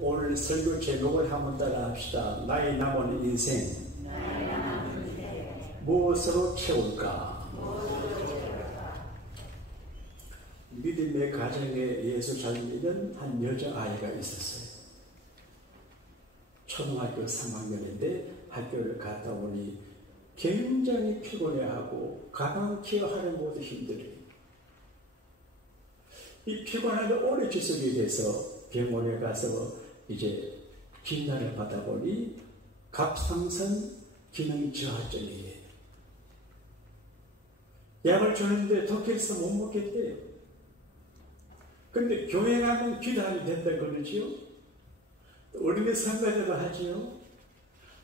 오늘 설교 제목을 한번 따라 합시다. 나의 남은 인생 무엇으로 채울까? 믿음의 가정에 예수 잘 믿는 한 여자아이가 있었어요. 초등학교 3학년인데 학교를 갔다 오니 굉장히 피곤해하고 가방 케어하는 것도 힘들어요. 이 피곤함이 오래 지속이 돼서 병원에 가서 이제 진단을 받아보니 갑상선 기능 저하증이에요. 약을 주는데 독해서 못 먹겠대요. 근데 교회 가면 기도하면 된다 그러지요. 우리는 선배들도 하지요.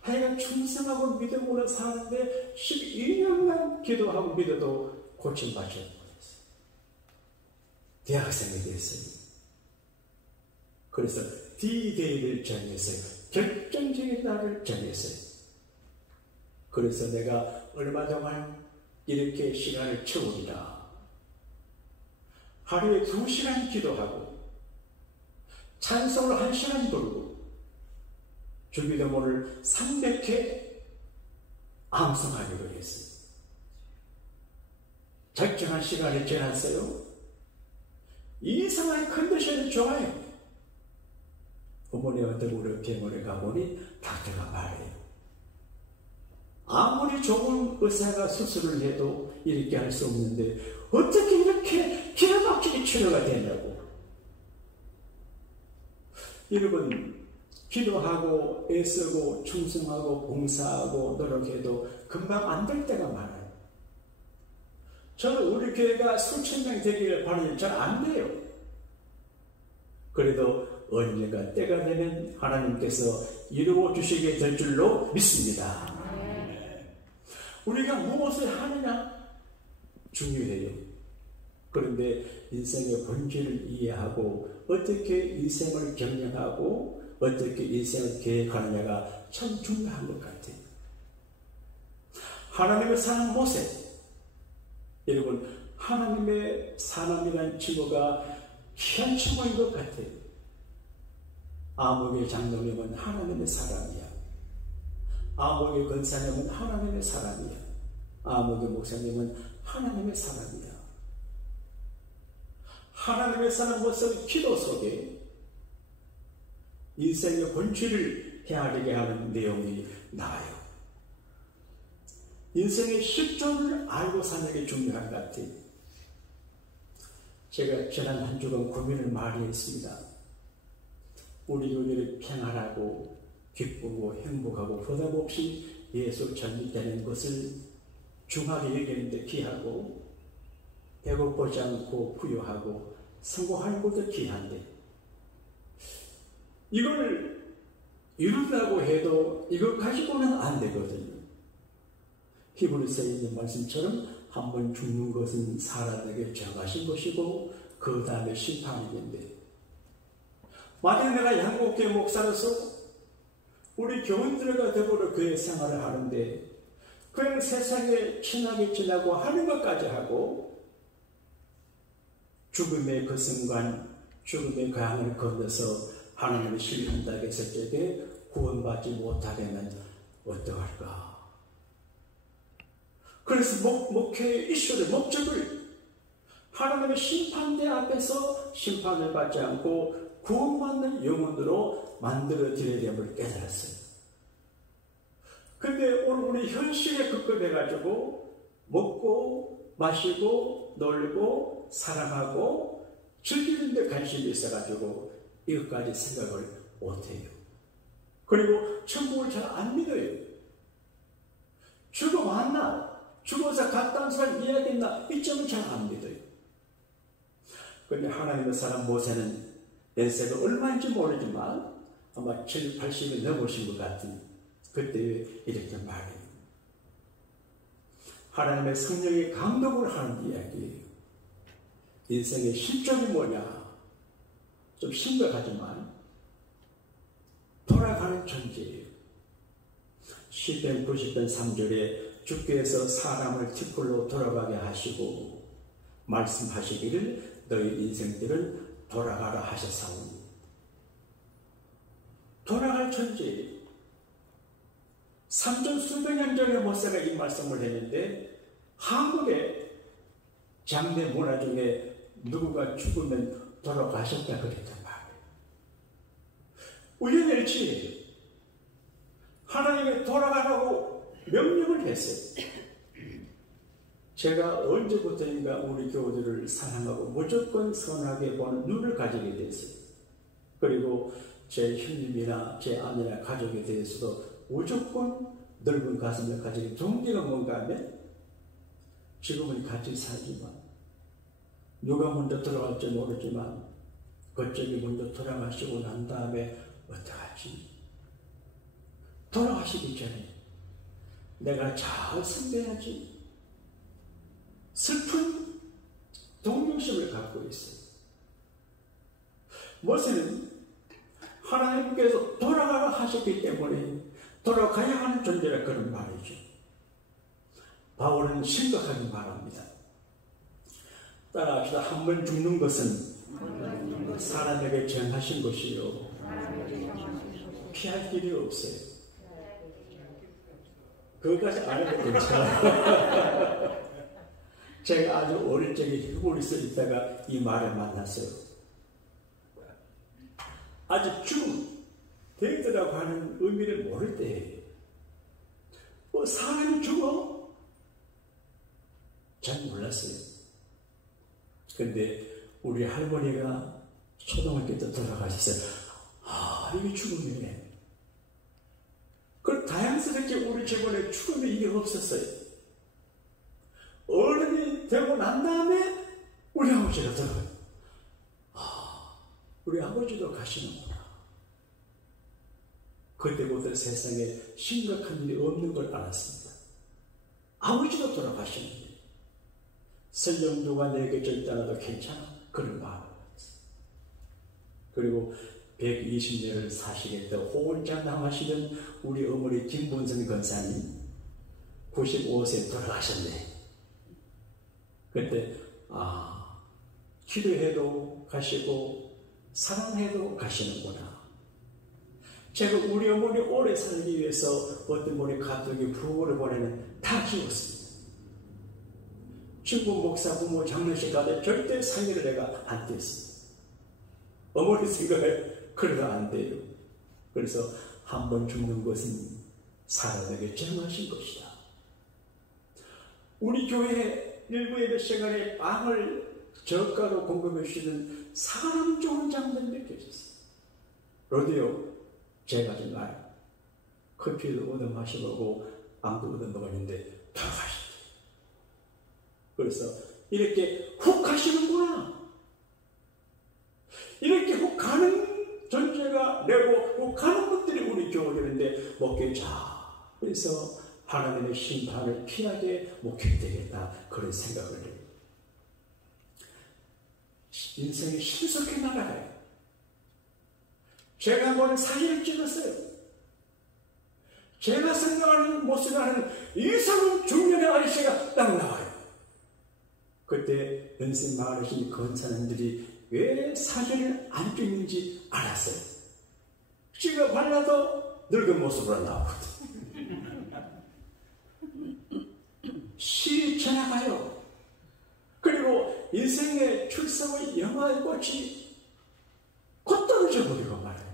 하여간 충성하고 믿음으로 사는데 12년간 기도하고 믿어도 고침받지 못했어요. 대학생이 됐어요. 그래서 D-Day를 정했어요. 결정적인 날을 정했어요. 그래서 내가 얼마 동안 이렇게 시간을 채우리라. 하루에 2시간 기도하고 찬송을 1시간 부르고 주기도문을 300회 암송하기로 했어요. 적정한 시간을 지났어요. 이상한 컨디션이 좋아요. 어머니한테 우리 병원에 가보니 닥터가 말해요. 아무리 좋은 의사가 수술을 해도 이렇게 할 수 없는데 어떻게 이렇게 기가 막히게 치료가 되냐고. 여러분, 기도하고 애쓰고 충성하고 봉사하고 노력해도 금방 안 될 때가 많아요. 저는 우리 교회가 수천 명 되기를 바라는데 잘 안 돼요. 그래도 언젠가 때가 되면 하나님께서 이루어 주시게 될 줄로 믿습니다. 우리가 무엇을 하느냐 중요해요. 그런데 인생의 본질을 이해하고 어떻게 인생을 경영하고 어떻게 인생을 계획하느냐가 참 중요한 것 같아요. 하나님의 사랑 모세, 여러분 하나님의 사람이라는 친구가 귀한 친구인 것 같아요. 아목의 장로님은 하나님의 사람이야. 아목의 권사님은 하나님의 사람이야. 아목의 목사님은 하나님의 사람이야. 하나님의 사람 모습은 기도 속에 인생의 본질을 헤아리게 하는 내용이 나와요. 인생의 실존을 알고 사는 게 중요한 것 같아요. 제가 지난 한 주간 고민을 많이 했습니다. 우리 교회를 평안하고 기쁘고 행복하고 보답 없이 예수 전이되는 것을 중하게 여기는데 귀하고 배고프지 않고 부유하고 성공하는 것도 귀한데 이걸 이루려고 해도 이걸 가지고는 안 되거든요. 히브리서에 있는 말씀처럼 한번 죽는 것은 사람에게 정하신 것이고 그 다음에 심판이 된대. 만약 내가 양곡교회 목사로서 우리 교인들과 더불어 교회 생활을 하는데 그냥 세상에 친하게 지내고 하는 것까지 하고 죽음의 그 순간 죽음의 강을 건너서 하나님의 신뢰한다고 했을 때에 구원받지 못하려면 어떡할까? 그래서 목회의 이슈를 목적을 하나님의 심판대 앞에서 심판을 받지 않고 구원받는 영혼으로 만들어드려야 됨을 깨달았어요. 근데 오늘 우리 현실에 급급해가지고 먹고 마시고 놀고 사랑하고 즐기는 데 관심이 있어가지고 이것까지 생각을 못해요. 그리고 천국을 잘 안 믿어요. 죽어 왔나? 죽어서 갔다는 사람 이야기했나? 이 점을 잘 안 믿어요. 그런데 하나님의 사람 모세는 연세가 얼마인지 모르지만 아마 70, 80을 넘으신 것 같은 그때 이렇게 말해요. 하나님의 성령이 감동을 하는 이야기예요. 인생의 실존이 뭐냐? 좀 심각하지만 돌아가는 존재예요. 시편 90편 3절에 주께서 사람을 티끌로 돌아가게 하시고 말씀하시기를 너희 인생들은 돌아가라 하셨사오니 돌아갈 존재. 3천 수백 년 전에 모세가 이 말씀을 했는데 한국의 장대 문화 중에 누구가 죽으면 돌아가셨다 그랬단 말이에요. 우연일치예요. 하나님이 돌아가라고 명령을 했어요. 제가 언제부터인가 우리 교우들을 사랑하고 무조건 선하게 보는 눈을 가지게 됐어요. 그리고 제 형님이나 제 아내나 가족에 대해서도 무조건 넓은 가슴을 가지게 동기가 뭔가 하면 지금은 같이 살지만 누가 먼저 돌아갈지 모르지만 그쪽이 먼저 돌아가시고 난 다음에 어떡하지? 돌아가시기 전에 내가 잘 섬겨야지. 슬픈 동정심을 갖고 있어요. 모세는 하나님께서 돌아가라 하셨기 때문에 돌아가야 하는 존재라 그런 말이죠. 바울은 심각하게 말합니다. 따라합시다. 한 번 죽는 것은 사람에게 정하신 것이요 피할 길이 없어요. 그것까지 안 해도 괜찮아요. 제가 아주 어릴 적에 히브리서에 있다가 이 말을 만났어요. 아직 죽음, 데이트라고 하는 의미를 모를 때 사람이 죽어? 잘 몰랐어요. 근데 우리 할머니가 초등학교 때 돌아가셨어요. 이게 죽음이네. 그걸 다양스럽게 우리 주변에 죽음의 일이 없었어요. 어른이 되고 난 다음에 우리 아버지가 들어가요. 우리 아버지도 가시는구나. 그때부터 세상에 심각한 일이 없는 걸 알았습니다. 아버지도 돌아가시는데 설령 누가 내게 절대 않아도 괜찮아. 그런 마음을 받았어요. 그리고 120년을 사시겠다 호언장담하시던 우리 어머니 김본선 권사님 95세 돌아가셨네. 그때 기도해도 가시고 사랑해도 가시는구나. 제가 우리 어머니 오래 살기 위해서 어떤 분이 가족이 부모를 보내는 다 키웠습니다. 중국 목사 부모 장례식 가도 절대 상의를 내가 안 뗐습니다. 어머니 생각에 그래도 안 돼요. 그래서 한 번 죽는 것은 사람에게 정하신 것이다. 우리 교회 일부 예배 시간에 빵을 저가로 공급해 주시는 사람 좋은 장면이 느껴졌어요. 로디오 제가 좀 말 커피도 얻어 마셔보고 빵도 얻어 먹었는데 돌아가시죠. 그래서 이렇게 훅 가시는구나. 이렇게 훅 가는 존재가 되고 훅 가는 것들이 우리 교회인데 목회자. 그래서 하나님의 심판을 피하게 목회해야 되겠다. 그런 생각을 해요. 인생이 신속히 날아가요. 제가 한번 사진을 찍었어요. 제가 생각하는 모습을 하는 이상한 중년의 아저씨가 딱 나와요. 그때 연세 많으신 권사님들이 왜 사진을 안 찍는지 알았어요. 찍어 발라도 늙은 모습으로 나오거든요. 시리 지나가요. 그리고 인생의 출생의 영화의 꽃이 곧 떨어져 버리고 말아요.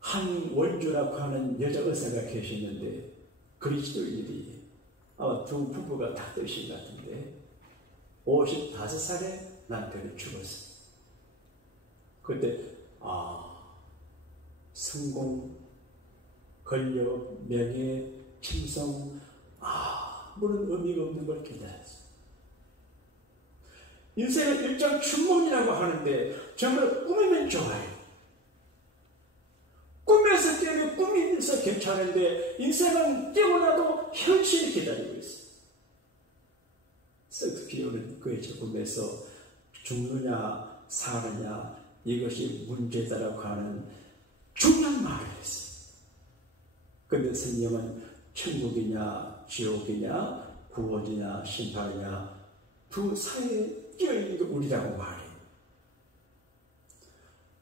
한 원주라고 하는 여자 의사가 계셨는데 그리스도인들이 아마 두 부부가 다 되신 것 같은데 55살에 남편이 죽었어요. 그때 성공, 권력, 명예, 칭송 아무런 의미가 없는 걸 깨달았어요. 인생은 일종 춘몽이라고 하는데 정말 꿈이면 좋아요. 꿈에서 깨면 꿈이 있어 괜찮은데 인생은 깨어나도 현실이 기다리고 있어요. 섹스피어는 그의 작품에서 죽느냐 사느냐 이것이 문제다라고 하는 중요한 말을 했어요. 그런데 성경은 천국이냐 지옥이냐 구원이냐 심판이냐 두 사이에 끼어있는 게 우리라고 말해요.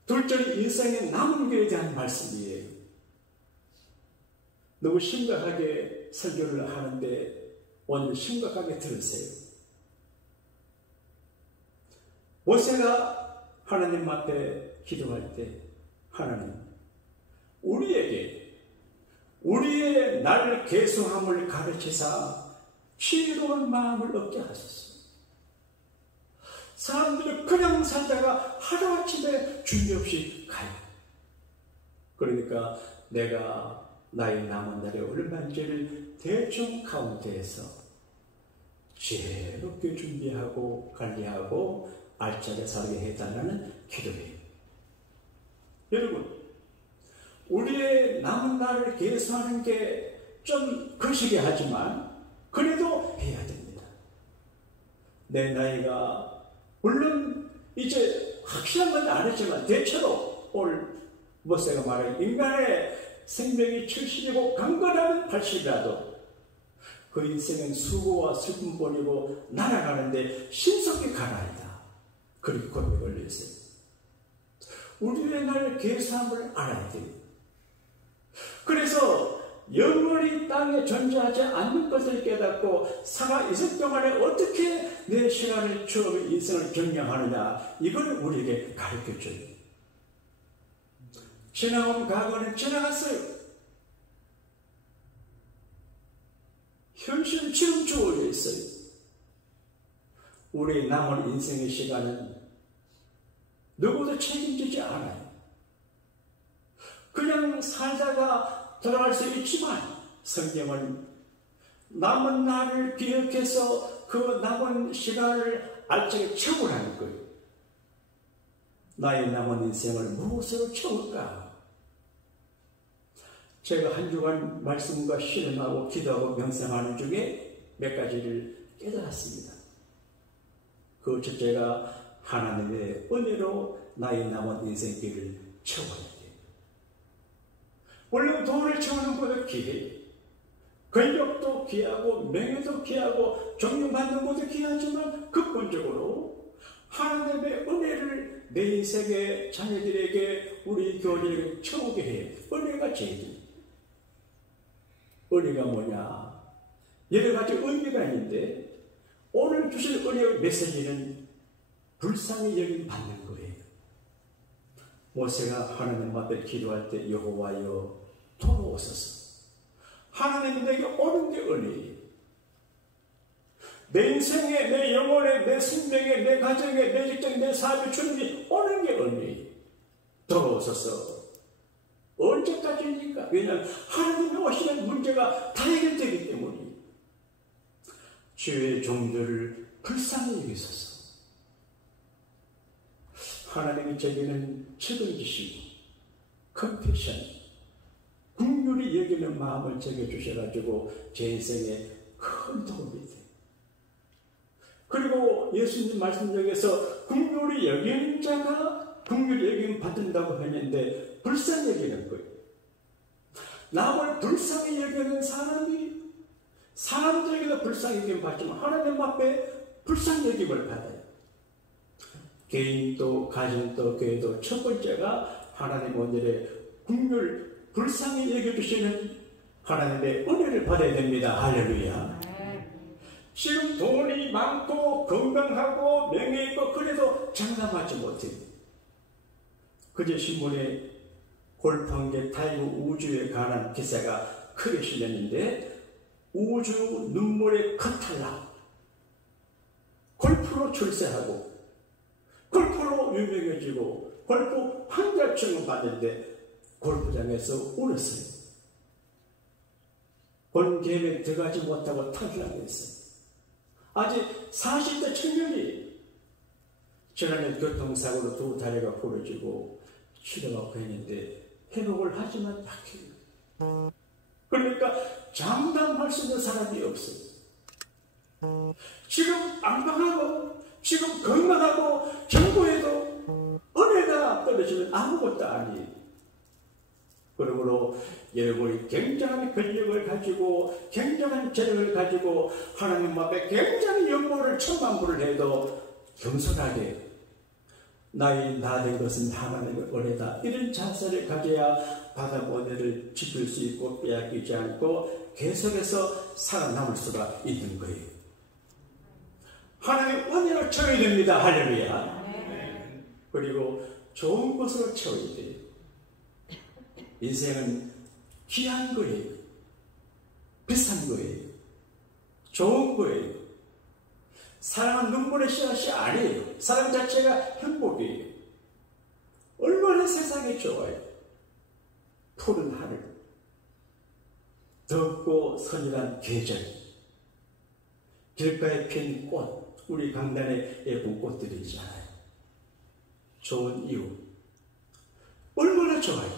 둘 그것은 인생의 남은 길에 대한 말씀이에요. 너무 심각하게 설교를 하는데 오늘 심각하게 들으세요. 모세가 하나님 앞에 기도할 때 하나님, 우리의 날 계수함을 가르치사 지혜로운 마음을 얻게 하소서. 사람들은 그냥 살다가 하루아침에 준비 없이 가요. 그러니까 내가 나의 남은 날에 얼마인지를 대충 카운트해서 지혜롭게 준비하고 관리하고 알차게 살게 해달라는 기도예요. 여러분, 우리의 남은 날을 계산하는 게 좀 거시기 하지만 그래도 해야 됩니다. 내 나이가 물론 이제 확실한 건 아니지만 대체로 오늘 모세가 말한 인간의 생명이 70이고 강건하면 80이라도 그 인생은 수고와 슬픔뿐이고 날아가는데 신속히 가라이다. 그렇게 고백을 했어요. 우리의 날 계산을 알아야 돼요. 그래서 영원히 땅에 존재하지 않는 것을 깨닫고 살아 있을 동안에 어떻게 내 시간을 주어 인생을 경영하느냐, 이걸 우리에게 가르쳐줘요. 지나온 과거는 지나갔어요. 현실은 지금 주어져 있어요. 우리 남은 인생의 시간은 누구도 책임지지 않아요. 그냥 살다가 돌아갈 수 있지만 성경은 남은 날을 기억해서 그 남은 시간을 알차게 채우라는 거예요. 나의 남은 인생을 무엇으로 채울까? 제가 한 주간 말씀과 실험하고 기도하고 명상하는 중에 몇 가지를 깨달았습니다. 그 첫째가 하나님의 은혜로 나의 남은 인생길을 채워야 돼요. 원래 돈을 채우는 것도 귀해요. 권력도 귀하고 명예도 귀하고 존경받는 것도 귀하지만 근본적으로 하나님의 은혜를 내 인생의 자녀들에게 우리 교회들에게 채우게 해요. 은혜가 제일. 은혜가 뭐냐? 여러 가지 의미가 있는데 오늘 주실 은혜의 메시지는 불쌍히 여김 받는 거예요. 모세가 하나님 앞에 기도할 때 여호와여 돌아오소서. 하나님이 내게 오는 게 은혜예요. 내 인생에, 내 영혼에, 내 생명에, 내 가정에, 내 직장에, 내 삶에 주님이 오는 게 은혜예요. 돌아오소서. 언제까지입니까? 왜냐하면 하나님이 오시는 문제가 다 해결되기 때문이에요. 주의 종들을 불쌍히 여기소서. 하나님이 제게는 책임지시고 컴패션, 긍휼히 여기는 마음을 제게 주셔가지고 제 인생에 큰 도움이 돼요. 그리고 예수님 말씀 중에서 긍휼히 여기는 자가 긍휼히 여김 받는다고 했는데 불쌍히 여기는 거예요. 남을 불쌍히 여기는 사람이 사람들에게도 불쌍히 여김 받지만 하나님 앞에 불쌍히 여김을 받아요. 개인도 가정도 교회도 첫 번째가 하나님 오늘의 긍휼 불쌍히 여겨주시는 하나님의 은혜를 받아야 됩니다. 할렐루야. 지금 돈이 많고 건강하고 명예 있고 그래도 장담하지 못해요. 그제 신문에 골프계 타이거 우주에 관한 기사가 크게 실렸는데 우주 눈물의 커탈락 골프로 출세하고 골프로 유명해지고 골프 황자증을 받는데 골프장에서 울었어요. 본 게임에 들어가지 못하고 탈락했어요. 아직 40대 청년이 지난해 교통사고로 두 다리가 부러지고 치료받고 했는데 회복을 하지만 약해요. 그러니까 장담할 수 있는 사람이 없어요. 지금 안방하고 지금 건강하고 정보에도 은혜가 떨어지면 아무것도 아니에요. 그러므로 여러분이 굉장한 권력을 가지고 굉장한 재력을 가지고 하나님 앞에 굉장히 영광을 천만부를 해도 겸손하게 나의 나된 것은 하나님의 은혜다. 이런 자세를 가져야 바다 번뇌를 지킬 수 있고 빼앗기지 않고 계속해서 살아남을 수가 있는 거예요. 하나님의 은혜로 채워야 됩니다. 할렐루야. 그리고 좋은 것으로 채워야 돼요. 인생은 귀한 거예요. 비싼 거예요. 좋은 거예요. 사랑은 눈물의 씨앗이 아니에요. 사랑 자체가 행복이에요. 얼마나 세상이 좋아요. 푸른 하늘, 덥고 서늘한 계절, 길가에 핀 꽃, 우리 강단에 예쁜 꽃들이 있잖아요. 좋은 이유, 얼마나 좋아요.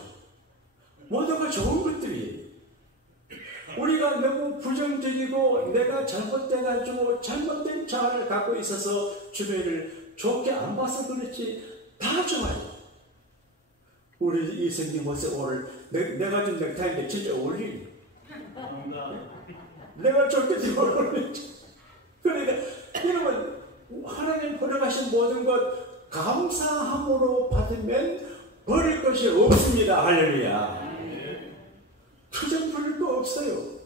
모두가 좋은 것들이에요. 우리가 너무 부정적이고 내가 잘못돼가지고 잘못된 자아를 갖고 있어서 주변을 좋게 안 봐서 그렇지 다 좋아요. 우리 이성님 모습 오늘 내가 준 넥타이인데 진짜 어울리네. 내가 좋게 좀 어울리지. 그러니까 여러분 하나님 보내가신 모든 것 감사함으로 받으면 버릴 것이 없습니다. 할렐루야. 투정 부릴 거 없어요.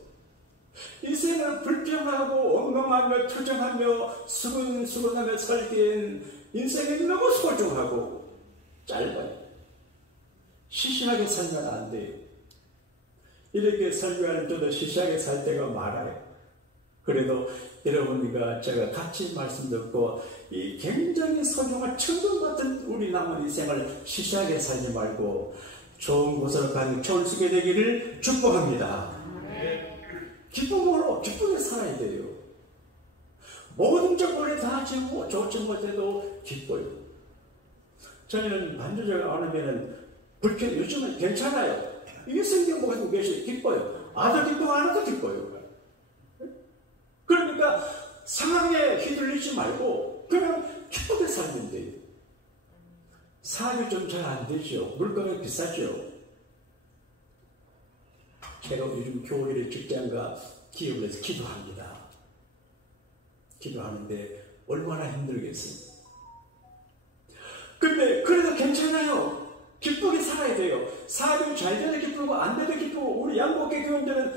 인생은 불평하고 엉망하며 투정하며 수근수근하며 살기엔 인생이 너무 소중하고 짧아요. 시시하게 살면 안 돼요. 이렇게 설교하는 저도 시시하게 살 때가 많아요. 그래도 여러분과 제가 같이 말씀 듣고 이 굉장히 소중한 천국 같은 우리 남은 인생을 시시하게 살지 말고 좋은 곳으로 가는 철 쓰게 되기를 축복합니다. 기쁨으로 기쁘게 살아야 돼요. 모든 적물에 다 지고 좋지 못해도 기뻐요. 저는 반주절 안 하면은 불쾌 요즘은 괜찮아요. 이게 성경 보고 계시 기뻐요. 아도 기쁘고 안 해도 기뻐요. 그러니까 상황에 휘둘리지 말고 그냥 기쁘게 살면 돼요. 사업이 좀 잘 안 되죠. 물가가 비싸죠. 제가 요즘 교회를 직장과 기업을 해서 기도합니다. 기도하는데 얼마나 힘들겠어요. 근데 그래도 괜찮아요. 기쁘게 살아야 돼요. 사업이 잘 돼도 기쁘고 안 돼도 기쁘고 우리 양복계 교원들은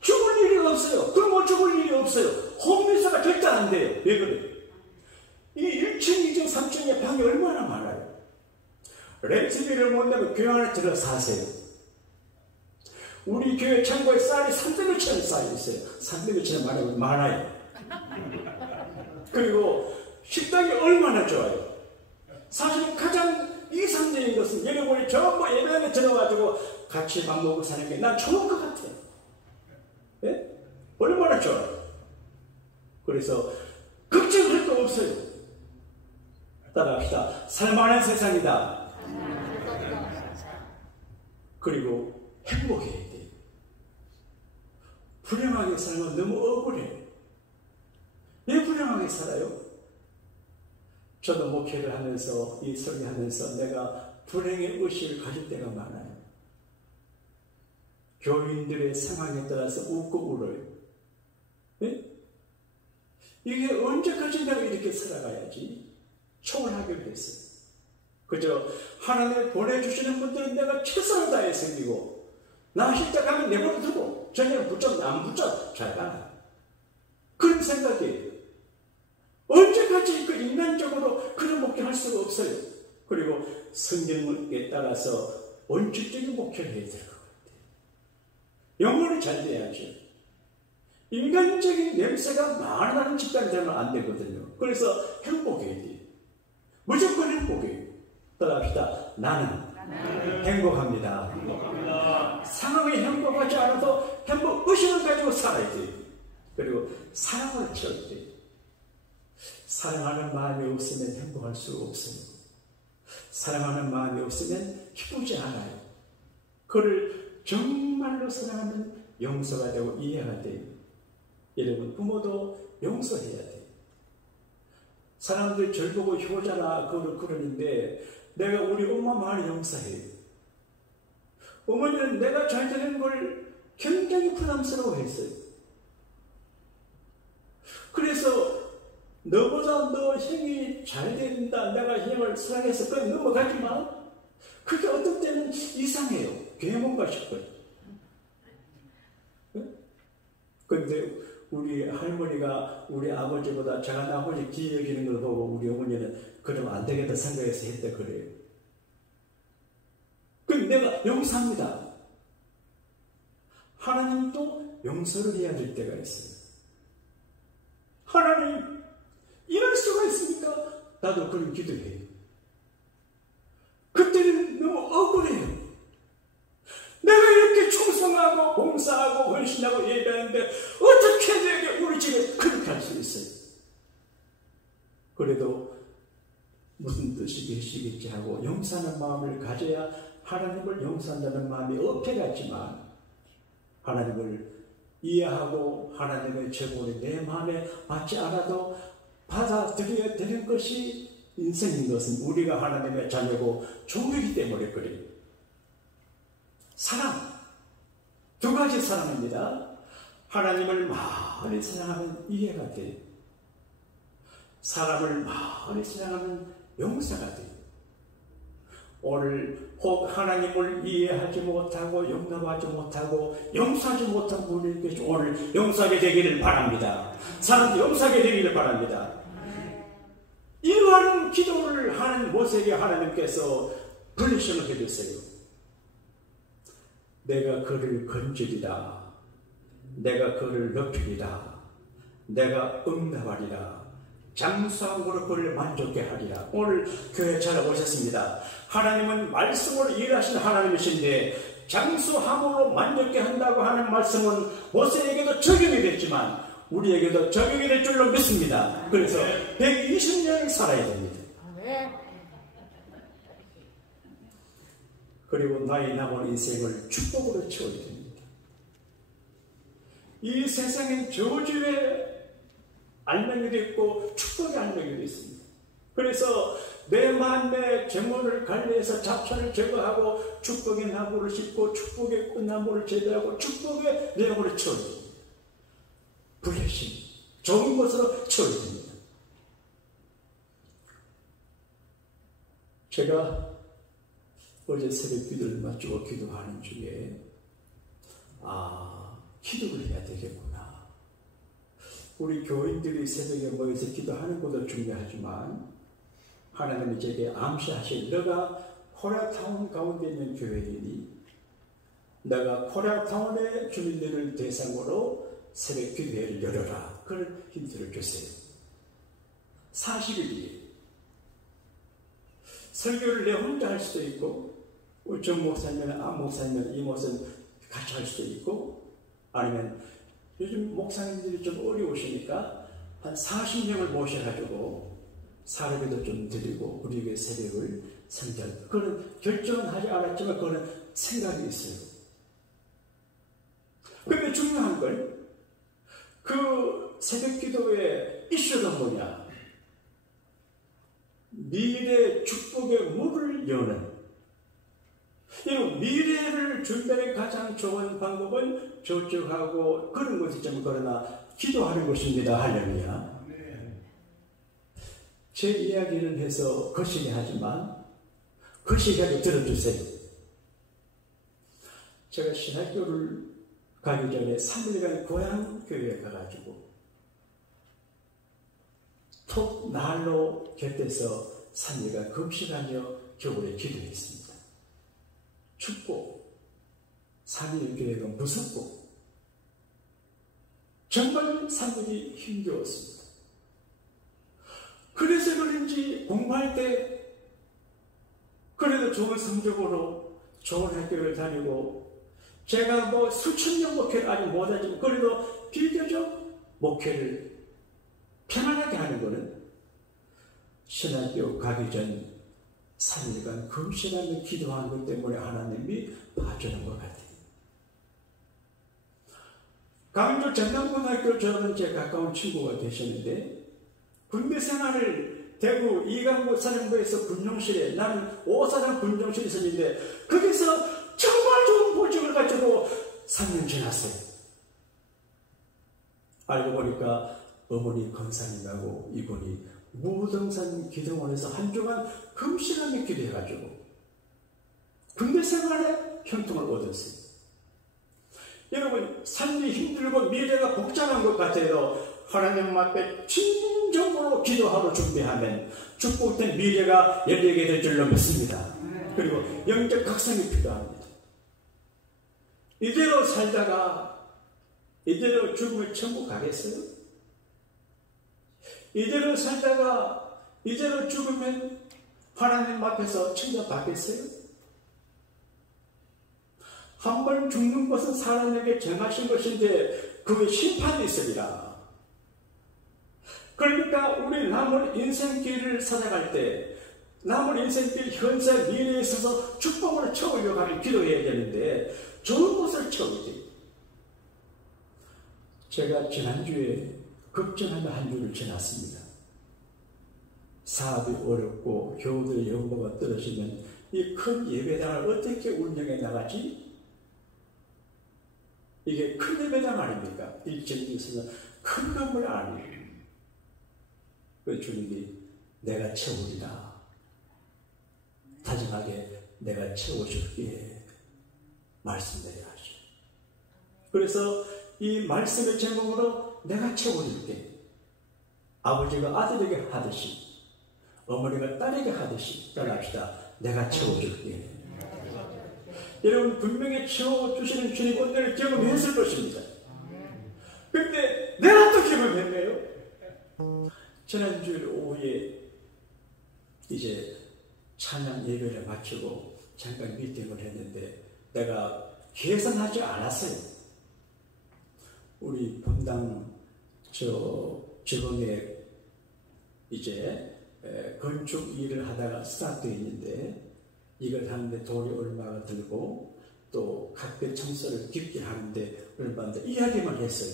죽을 일이 없어요. 그럼 죽을 일이 없어요. 홈리스가 절대 안 돼요. 왜 그래요? 이 1층, 2층, 3층에 방이 얼마나 많아요. 렌트비를 못 내면 교회 안에 들어 사세요. 우리 교회 창고에 쌀이 300여천원 쌓여있어요. 300여천원 많아요. 그리고 식당이 얼마나 좋아요. 사실 가장 이상적인 것은 여러분이 전부 예배당에 들어가지고 같이 밥 먹고 사는 게 난 좋은 것 같아요. 예? 얼마나 좋아요. 그래서 걱정할 거 없어요. 따라합시다. 살만한 세상이다. 그리고 행복해야 돼. 불행하게 살면 너무 억울해. 왜 불행하게 살아요? 저도 목회를 하면서 이 설교하면서 내가 불행의 의식을 가질 때가 많아요. 교인들의 상황에 따라서 웃고 울어요. 네? 이게 언제까지 내가 이렇게 살아가야지? 초월하기로 했어요. 그저 하나님을 보내주시는 분들은 내가 최선을 다해 섬기고 나 시작하면 내버려 두고 저녁에 붙잡 안 붙잡 잘 가나. 그런 생각이에요. 언제까지 그 인간적으로 그런 목회를 할 수가 없어요. 그리고 성경에 따라서 원칙적인 목회를 해야 될 것 같아요. 영혼이 잘 돼야죠. 인간적인 냄새가 많은 집단이 되면 안 되거든요. 그래서 행복해야 돼요. 무조건 행복해요. 따라합시다. 나는 행복합니다. 상황이 행복하지 않아도 행복 의식을 가지고 살아야 돼요. 그리고 사랑을 채워야 돼요. 사랑하는 마음이 없으면 행복할 수 없어요. 사랑하는 마음이 없으면 기쁘지 않아요. 그를 정말로 사랑하면 용서가 되고 이해가 돼요. 여러분 부모도 용서해야 돼요. 사람들이 절 보고 효자라 그러는데 내가 우리 엄마 많이 용서해요. 어머니는 내가 잘 되는 걸 굉장히 부담스러워했어요. 그래서 너보다 너 형이 잘 된다. 내가 형을 사랑해서 그냥 넘어가지만 그게 어떤 때는 이상해요. 괴물과 싶어요. 그런데 우리 할머니가 우리 아버지보다 작은 아버지 귀 여기는 걸 보고 우리 어머니는 그러면 안 되겠다 생각해서 했다 그래요. 그럼 내가 용서합니다. 하나님도 용서를 해야 될 때가 있어요. 하나님, 이럴 수가 있습니까? 나도 그런 기도해요. 그때는 너무 억울해요. 내가 이렇게 충성하고 봉사하고 헌신하고 예배하는데 어떻게 내게 우리 집에 그렇게 할 수 있어요? 그래도 무슨 뜻이 계시겠지 하고 용서하는 마음을 가져야 하나님을 용서한다는 마음이 어폐같지만 하나님을 이해하고 하나님의 제공을 내 마음에 받지 않아도 받아들여야 되는 것이 인생인 것은 우리가 하나님의 자녀고 종이기 때문에 그래요. 사랑, 두 가지 사랑입니다. 하나님을 많이 사랑하면 이해가 돼요. 사람을 많이 사랑하면 용서가 돼요. 오늘 혹 하나님을 이해하지 못하고 용납하지 못하고 용서하지 못한 분에게 오늘 용서하게 되기를 바랍니다. 사람 용서하게 되기를 바랍니다. 이러한 기도를 하는 모세에게 하나님께서 permission을 해줬어요. 내가 그를 건지리라. 내가 그를 높이리라. 내가 응답하리라. 장수함으로 그를 만족케 하리라. 오늘 교회 찾아오셨습니다. 하나님은 말씀으로 일하시는 하나님이신데 장수함으로 만족케 한다고 하는 말씀은 모세에게도 적용이 됐지만 우리에게도 적용이 될 줄로 믿습니다. 그래서 120년을 살아야 됩니다. 그리고 나의 남은 인생을 축복으로 채워야 됩니다. 이 세상엔 저주의 알맹이도 있고 축복의 알맹이도 있습니다. 그래서 내 마음의 재물을 관리해서 잡초를 제거하고 축복의 나무를 심고 축복의 꽃나무를 제거하고 축복의 내용으로 채워야 됩니다. 블레싱, 좋은 것으로 채워야 됩니다. 제가 어제 새벽 기도를 마치고 기도하는 중에 기도를 해야 되겠구나. 우리 교인들이 새벽에 모여서 기도하는 것도 중요하지만 하나님이 제게 암시하신 너가 코리아타운 가운데 있는 교회이니 너가 코리아타운의 주민들을 대상으로 새벽 기도회를 열어라. 그런 힌트를 주세요. 40일이에요. 설교를 내 혼자 할 수도 있고 정 목사님이나 안 목사님이나 이 목사님 같이 할 수도 있고 아니면 요즘 목사님들이 좀 어려우시니까 한 40명을 모셔가지고 사례비도 좀 드리고 우리에게 새벽을 성장. 그런 결정은 하지 않았지만 그런 생각이 있어요. 그런데 중요한 걸 그 새벽 기도의 이슈가 뭐냐? 미래 축복의 문을 여는. 이 미래를 준비하는 가장 좋은 방법은 저축하고 그런 것이 좀 그러나 기도하는 것입니다. 할렐루야. 제 이야기를 해서 거시기 하지만 거시기하게 들어주세요. 제가 신학교를 가기 전에 3일간 고향교회에 가가지고 톡 난로 곁에서 3일간 금식하며 겨울에 기도했습니다. 춥고 3일 교회가 무섭고 정말 3일이 힘들었습니다. 그래서 그런지 공부할 때 그래도 좋은 성적으로 좋은 학교를 다니고 제가 뭐 수천 명 목회를 아직 못하지만 그래도 비교적 목회를 편안하게 하는 것은 신학교 가기 전 3일간 금식하며 기도한 것 때문에 하나님이 봐주는 것 같아요. 강주 전남고등학교 저는 제 가까운 친구가 계셨는데 군대 생활을 대구 이강구 사령부에서 군용실에 나는 오사장 군용실에 있었는데 거기서 정말 좋은 보직을 가지고 3년 지났어요. 알고 보니까 어머니 권사님하고 이분이 무등산 기도원에서 한 주간 금식하며 기도해가지고 군대 생활에 형통을 얻었어요. 여러분, 삶이 힘들고 미래가 복잡한 것 같아도 하나님 앞에 진정으로 기도하러 준비하면 축복된 미래가 열리게 될 줄로 믿습니다. 그리고 영적 각성이 필요합니다. 이대로 살다가 이대로 죽으면 천국 가겠어요? 이대로 살다가 이대로 죽으면 하나님 앞에서 칭찬받겠어요? 한 번 죽는 것은 사람에게 정하신 것인데 그게 심판이 있으리라. 그러니까 우리 남은 인생길을 살아갈 때 남은 인생길 현재 미래에 있어서 축복을 채우려고 하면 기도해야 되는데 좋은 것을 채워야 돼요. 제가 지난주에 걱정하는 한 주를 지났습니다. 사업이 어렵고 교우들의 연봉가 떨어지면 이 큰 예배당을 어떻게 운영해 나가지? 이게 큰 예배당 아닙니까? 일정에서는 큰 건물 아니에요. 그 주님이 내가 채우리라. 다정하게 내가 채워줄게 말씀드려야 하죠. 그래서 이 말씀의 제목으로 내가 채워줄게. 아버지가 아들에게 하듯이 어머니가 딸에게 하듯이 따라합시다. 내가 채워줄게. 여러분 분명히 채워주시는 주님 오늘 경험했을 것입니다. 근데 내가 또 경험했네요. 지난주 오후에 이제 찬양 예배를 마치고 잠깐 미팅을 했는데 내가 계산하지 않았어요. 우리 본당 직원에 이제 건축 일을 하다가 스타트되어 있는데 이걸 하는데 돈이 얼마가 들고 또 각별 청소를 깊게 하는데 얼마나 이야기만 했어요.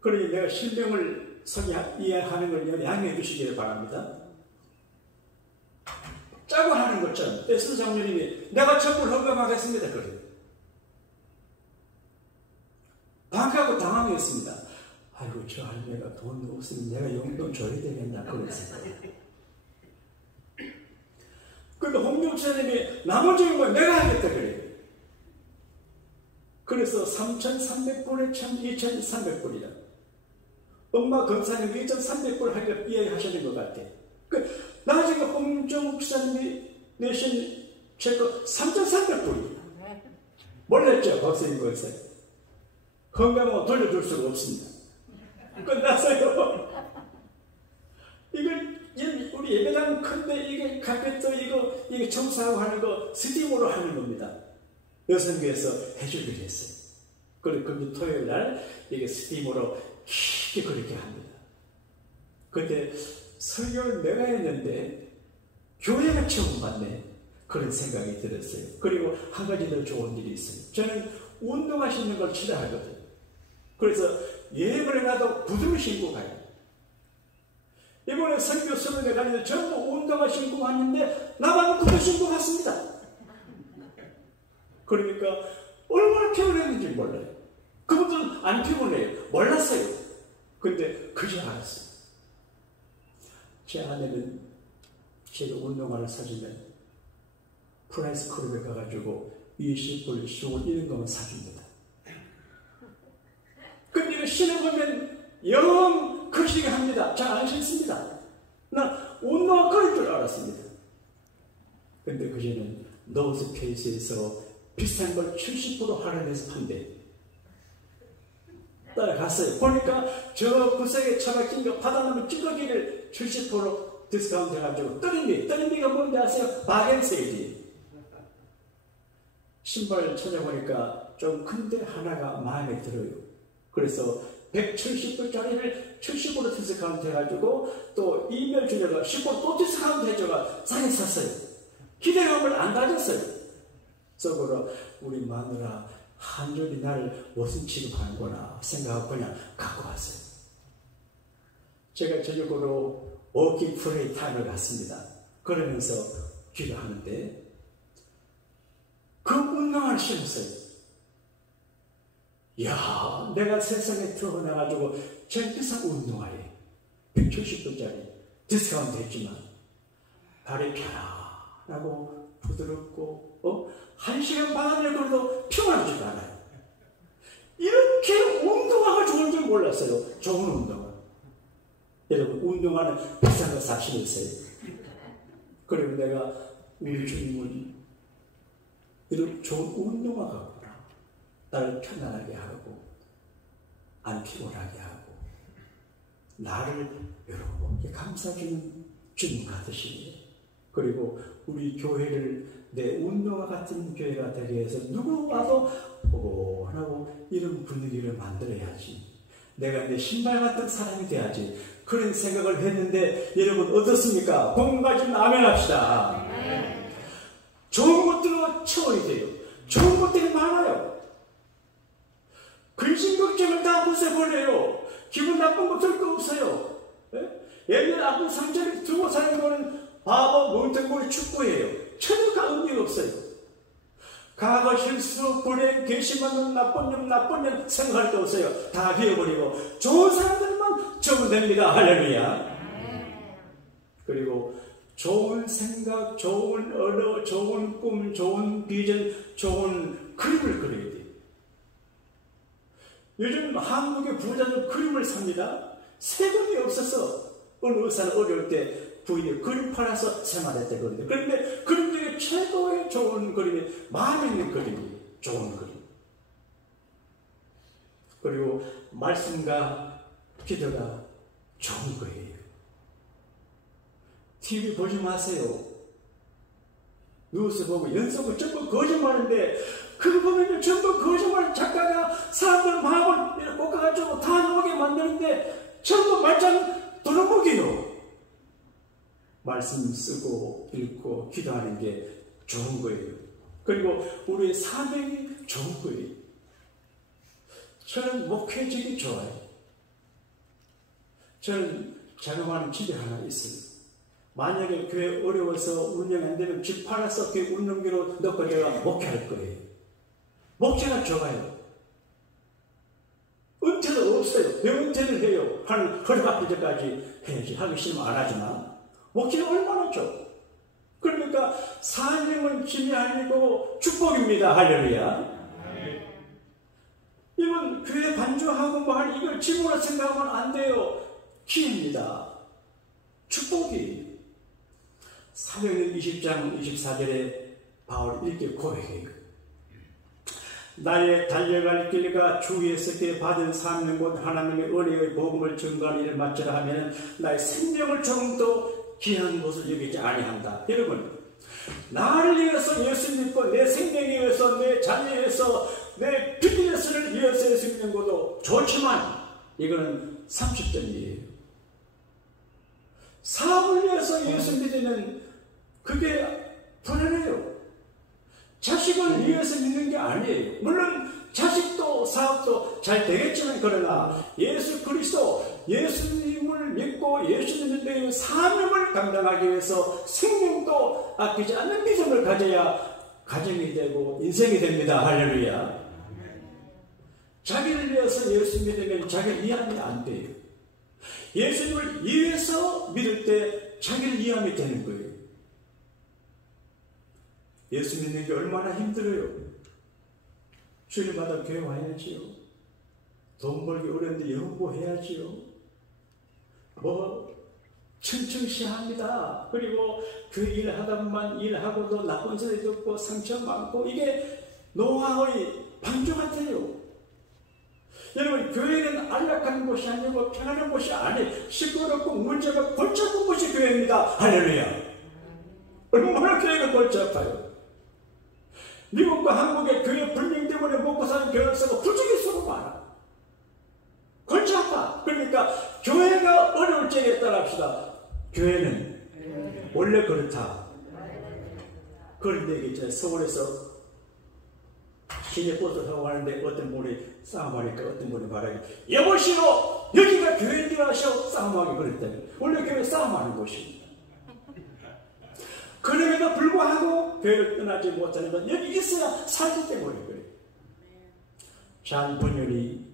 그러니 내가 실명을 이해하는 걸 양해해 주시기 바랍니다. 짜고 하는 것처럼 에스 장로님이 내가 천불 헌금하겠습니다. 그래요. 반가고 당황했습니다. 아이고 저 할매가 돈 없으면 내가 용돈 줘야 되겠나 그랬어요. 근데 홍종사님이 나머지 건 내가 하겠다 그래요. 그래서 3,300불에 참 2,300불이다. 엄마 검사님 2,300불 하기를 이해하시는 것 같아. 나중에 홍종 목사님이 내신 체크 3,300불이에요. 몰랐죠 박사님 거기서. 건강은 돌려줄 수가 없습니다. 끝났어요. 이걸 우리 예배당은 큰데 이게 카페트 이게 청소하고 하는 거 스팀으로 하는 겁니다. 여성교회에서 해주기로 했어요. 그리고 금주 토요일 날 이게 스팀으로 깊게 그렇게 합니다. 그때 설교를 내가 했는데 교회가 처음 받네 그런 생각이 들었어요. 그리고 한 가지 더 좋은 일이 있어요. 저는 운동하시는 걸 싫어하거든요. 그래서 여행을 해놔도 구두를 신고 가요. 이번에 선교 수련회 가는데 전부 운동화 신고 왔는데 나만 구두 신고 갔습니다. 그러니까 얼마나 피곤했는지 몰라요. 그분들은 안 피곤해요. 몰랐어요. 근데 그저 알았어요. 제 아내는 제가 운동화를 사주면 프라이스 클럽에 가가지고 20불, 15불 이런 거만 사줍니다. 근데 이거 신어보면 영 거시게 합니다. 잘 안 신습니다. 나 운동화 걸을 줄 알았습니다. 근데 그제는 노스 페이스에서 비싼 걸 70% 할인해서 판대. 따라갔어요. 보니까 저 구석에 처박힌 거 받아놓으면 찌꺼기를 70% 디스카운트 해가지고 떠림미가 뭔지 아세요? 바겐세일이. 신발 찾아보니까 좀 큰데 하나가 마음에 들어요. 그래서 170불짜리를 70% 디스카운트 해가지고 또 이메일 주려가 10% 또 디스카운트 해줘가 싸게 샀어요. 기대감을 안 가졌어요. 속으로 우리 마누라 한줄이 나를 무슨 취급하는구나 생각하고 그냥 갖고 왔어요. 제가 저녁으로 워킹 프레이 타임을 갔습니다. 그러면서 기도하는데 그 운동화를 신었어요. 야, 내가 세상에 태어나가지고 제일 비싼 운동화에 170불짜리 디스카운트 했지만 발이 편안하고 부드럽고 1시간 반 안에 걸어도 피곤하지도 않아요. 이렇게 운동화가 좋은 줄 몰랐어요. 좋은 운동화. 여러분, 운동화는 비싼 거 사시겠어요? 그리고 내가 우리 주님은 이런 좋은 운동화 갖구나. 나를 편안하게 하고 안 피곤하게 하고 나를 이렇게 감싸주는 주님 같으시네. 그리고 우리 교회를 내 운동화 같은 교회가 되게 해서 누구 와도 하고 이런 분위기를 만들어야지. 내가 내 신발 같은 사람이 돼야지. 그런 생각을 했는데 여러분 어떻습니까? 공부하시면 아멘 합시다. 좋은 것들로 채워야 돼요. 좋은 것들이 많아요. 근심 걱정을 다 없애버려요. 기분 나쁜 거 들 거 없어요. 예를 아픈 상처를 두고 사는 거는 바보, 멍텅구리 축구예요. 전혀 의미가 없어요. 과거 실수, 불행, 괘씸한 나쁜 년 생각할 거 없어요. 다 비워버리고 좋은 사람들만 적으면 됩니다. 할렐루야. 그리고 좋은 생각, 좋은 언어, 좋은 꿈, 좋은 비전, 좋은 그림을 그려야 돼요. 요즘 한국의 부자는 그림을 삽니다. 세금이 없어서 어느 의사는 어려울 때 부인이 그림 팔아서 생활했다거든요. 그런데 그림 중에 최고의 좋은 그림이 마음 있는 그림이 좋은 그림. 그리고 말씀과 기도가 좋은 거예요. TV 보지 마세요. 뉴스 보고 연속은 전부 거짓말인데 그거 보면 전부 거짓말. 작가가 사람들 마음을 이렇게 꽂아가지고 다 나오게 만드는데 전부 말짱 도둑먹이요. 말씀 쓰고 읽고 기도하는 게 좋은 거예요. 그리고 우리의 사명이 좋은 거예요. 저는 목회직이 좋아요. 저는 자그마한 집이 하나 있어요. 만약에 교회 어려워서 운영이 안 되면 집 팔아서 교회 운영비로 넣고 내가 목회할 거예요. 목회가 좋아요. 은퇴도 없어요. 왜 은퇴를 해요? 한 허리가 아플 때까지 해야지. 하기 싫으면 안 하지만 목회는 얼마나 좋아. 그러니까 사명은 짐이 아니고 축복입니다. 할렐루야. 이건 교회 반주하고 뭐 할 이걸 짐으로 생각하면 안 돼요. 기회입니다. 축복이. 사도행전 20장 24절에 바울 이렇게 고백해요. 나의 달려갈 길과 주에서께 받은 사명 곧 하나님의 은혜의 복음을 전가하는 일을 마치라 하면 나의 생명을 조금도 귀한 것을 여기지 아니한다. 여러분, 나를 위해서 예수 믿고 내 생명에 위해서 내 자녀에 위해서 내 비즈니스를 위해서 예수 믿는 것도 좋지만 이거는 30점이에요. 사업을 위해서 예수 믿으면 그게 불안해요. 자식을 위해서 믿는 게 아니에요. 물론 자식도 사업도 잘 되겠지만 그러나 예수 그리스도 예수님을 믿고 예수님을 내 사명을 감당하기 위해서 생명도 아끼지 않는 믿음을 가져야 가정이 되고 인생이 됩니다. 할렐루야. 자기를 위해서 예수 믿으면 자기를 이해하면 안 돼요. 예수님을 위해서 믿을 때 자기를 이해하면 되는 거예요. 예수 믿는 게 얼마나 힘들어요. 주일마다 교회 와야지요. 돈 벌기 어려운데 연구해야지요. 청청시합니다. 그리고 그 일 하다만 일하고도 나쁜 소리 듣고 상처 많고 이게 노화의 방주 같아요. 여러분, 교회는 안락한 곳이 아니고 편안한 곳이 아니에요. 시끄럽고 문제가 골치 아픈 곳이 교회입니다. 할렐루야. 얼마나 교회가 골치 아파요. 미국과 한국의 교회 불명 때문에 먹고 사는 교회수가 부족일수록 많아. 골치 아파. 그러니까 교회가 어려울 적에 따라합시다. 교회는 원래 그렇다. 그런데 이제 서울에서 시내버스 타고 가는데 어떤 분이 싸움하니까 어떤 분이 말하기 여보시오 여기가 교회인 줄 아시오 싸움하기 그랬더니 원래 교회 싸움하는 곳입니다. 그럼에도 불구하고 교회를 떠나지 못하는 건 여기 있어야 살기 때문에 그래요. 잔 번연이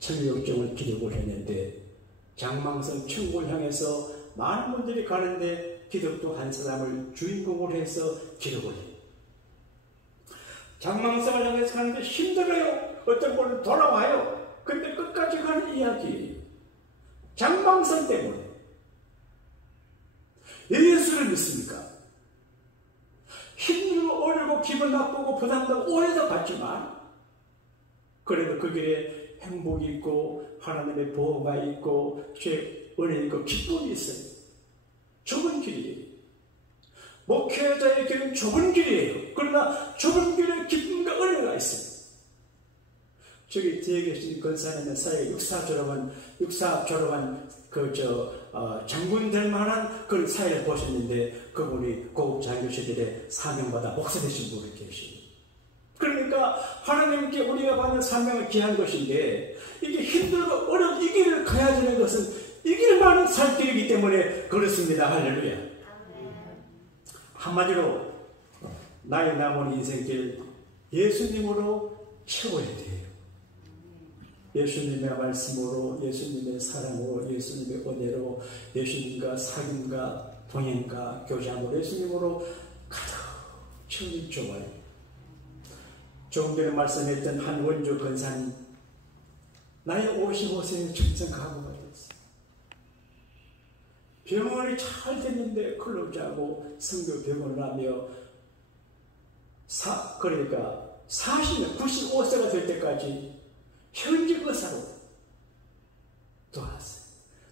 천일역정을 기록을 했는데 장망성 천국을 향해서 많은 분들이 가는데 기독교 한 사람을 주인공으로 해서 기록을 해요. 장망성을 향해서 가는데 힘들어요. 어떤 분은 돌아와요. 근데 끝까지 가는 이야기. 장망성 때문에. 예수를 믿습니까? 힘들고 어려고 기분 나쁘고 부담되고 오해도 받지만 그래도 그 길에 행복이 있고 하나님의 보호가 있고 죄 은혜 있고 기쁨이 있어요. 좁은 길이에요. 목회자의 길은 좁은 길이에요. 그러나 좁은 길에 기쁨과 은혜가 있어요. 저기 뒤에 계신 권사님의 사이에 육사 졸업한 장군 될 만한 그런 사회를 보셨는데 그분이 고급 장교 시절에 사명받아 목사 되신 분이 계시고 그러니까 하나님께 우리가 받는 사명은 귀한 것인데 이게 힘들고 어려운 이 길을 가야 되는 것은 이 길만은 살 길이기 때문에 그렇습니다. 할렐루야. 한마디로 나의 남은 인생길 예수님으로 채워야 돼요. 예수님의 말씀으로, 예수님의 사랑으로, 예수님의 은혜로, 예수님과 사귐과 동행과 교제함으로 예수님으로 가득 채우면 좋아요. 조금 전에 말씀했던 한 원주 권사님, 나이 55세에 정성가구가 됐어요. 병원이 잘 됐는데 근로자고 성교 병원을 하며 그러니까 40년, 95세가 될 때까지 현직 의사로 돌아왔어요.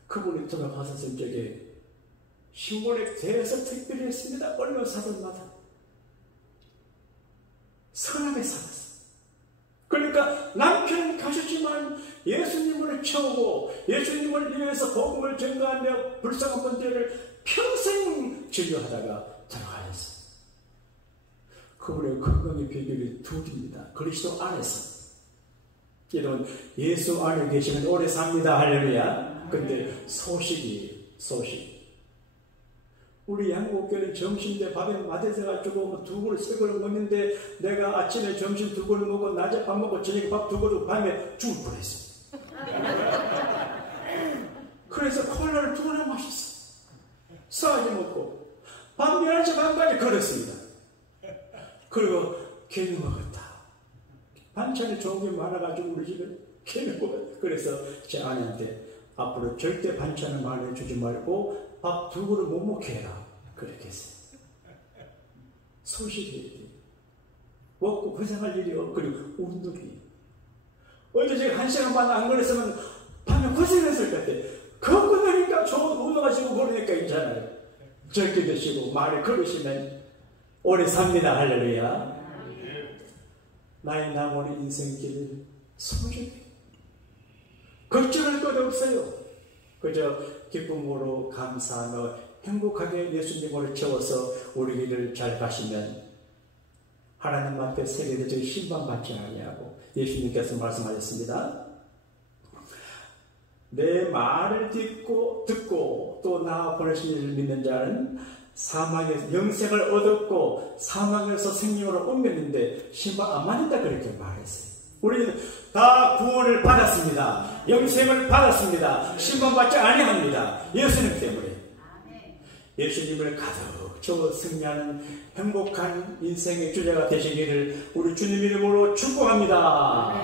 그분이 돌아가셨을 적에 신문에 대해서 특별히 했습니다. 언론사들마다 선하게 살았어요. 그러니까 남편은 가셨지만 예수님을 채우고 예수님을 위해서 복음을 전가하며 불쌍한 분들을 평생 진료하다가 돌아가셨어요. 그분의 건강의 비결이 둘입니다. 그리스도 안에서. 여러분 예수 안에 계시면 오래 삽니다. 할렐루야. 근데 소식. 우리 양국교는 점심 때 밥에 맛에서가지고 두 그릇 세 그릇 먹는데 내가 아침에 점심 두 그릇 먹고 낮에 밥 먹고 저녁에 밥 두 그릇 밤에 죽을 뻔했어요. 그래서 콜라를 두 그릇 마셨어. 싸게 먹고 밤 11시 반까지 걸었습니다. 그리고 괜히 먹었다. 반찬이 좋은 게 많아가지고 우리 집에 괜히 먹었다. 그래서 제 아내한테 앞으로 절대 반찬을 많이 주지 말고 밥 두 그릇 못 먹게 해라. 그렇게 했어요. 소식이 먹고 고생할 일이 없고 그리고 운동이 어제 제가 1시간 반 안 걸었으면 밤에 고생했을 것 같아. 걷고 나니까 좋은 운동하시고 그러니까 있잖아요. 젊게 되시고 말을 걸으시면 오래 삽니다. 할렐루야. 나의 남은 인생길 소중해. 걱정할 것 없어요. 그저 기쁨으로 감사하며 행복하게 예수님을 채워서 우리 길을 잘 가시면 하나님 앞에 세계대적인 심판받지 아니하고 예수님께서 말씀하셨습니다. 내 말을 듣고 또 나 보내신 이를 믿는 자는 사망에서 영생을 얻었고 사망에서 생명으로 옮겼는데 심판 안 받는다 그렇게 말했어요. 우리는 다 구원을 받았습니다. 영생을 받았습니다. 심판받지 아니합니다. 예수님 때문에. 예수님을 가득 채워 승리하는 행복한 인생의 주제가 되시기를 우리 주님 이름으로 축복합니다.